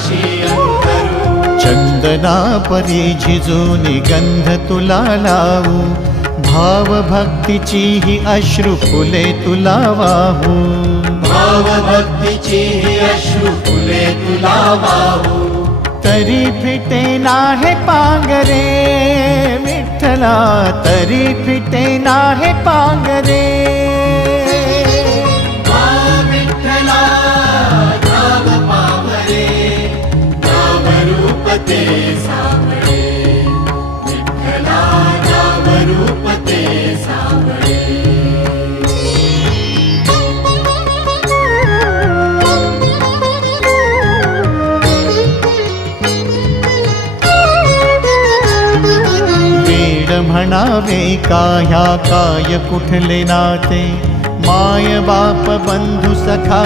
पाशी अंतरू। चंदना परी झिजूनी गंध तुला लावू, भाव भक्तीची ही अश्रु फुले तुला वाहू। भाव भक्तीची ही अश्रु फुले तुला वाहू। तरी फिटे नाहे पांगरे विठ्ठला, तरी फिटे नाहे पांगरे। विठ्ठला नाम पावरे, नाम रूप ते सावळे। विठ्ठला नाम रूप ते सावळे। म्हणावे का ह्या काय कुठले नाते, माय बाप बंधू सखा